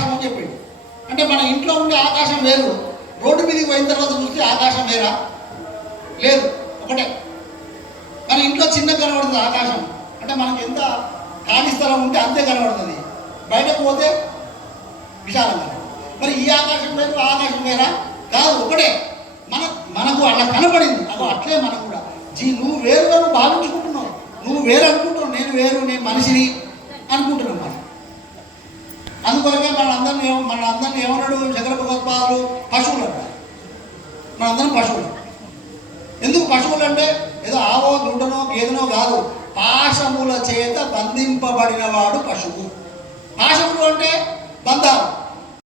ఆకాశం అని చెప్పిండు. అంటే మన ఇంట్లో ఉండే ఆకాశం వేరు, రోడ్డు మీదకి పోయిన తర్వాత చూస్తే ఆకాశం వేరా? లేదు, ఒకటే. మన ఇంట్లో చిన్న కనబడుతుంది ఆకాశం, అంటే మనకి ఎంత ఖాళీ స్థలం ఉంటే అంతే కనబడుతుంది, బయటకు పోతే విశాలంగా. మరి ఈ ఆకాశం వేరు ఆ ఆకాశం వేరా? కాదు, ఒకటే. మనకు అలా కనబడింది, అదో అట్లే మనం కూడా నువ్వు వేరుగా నువ్వు భావించుకుంటున్నావు, నువ్వు వేరు అనుకుంటున్నావు, నేను వేరు, నేను మనిషిని అనుకుంటున్నాం మనం. అందుకొరకే మనందరినీ ఏమన్నాడు శంకర భగవత్పాదులు? పశువులు అంటారు. మనందరం పశువులు. ఎందుకు పశువులు అంటే ఏదో ఆవో దుడ్డనో గేదెనో కాదు, పాశముల చేత బంధింపబడిన వాడు పశువు. పాశములు అంటే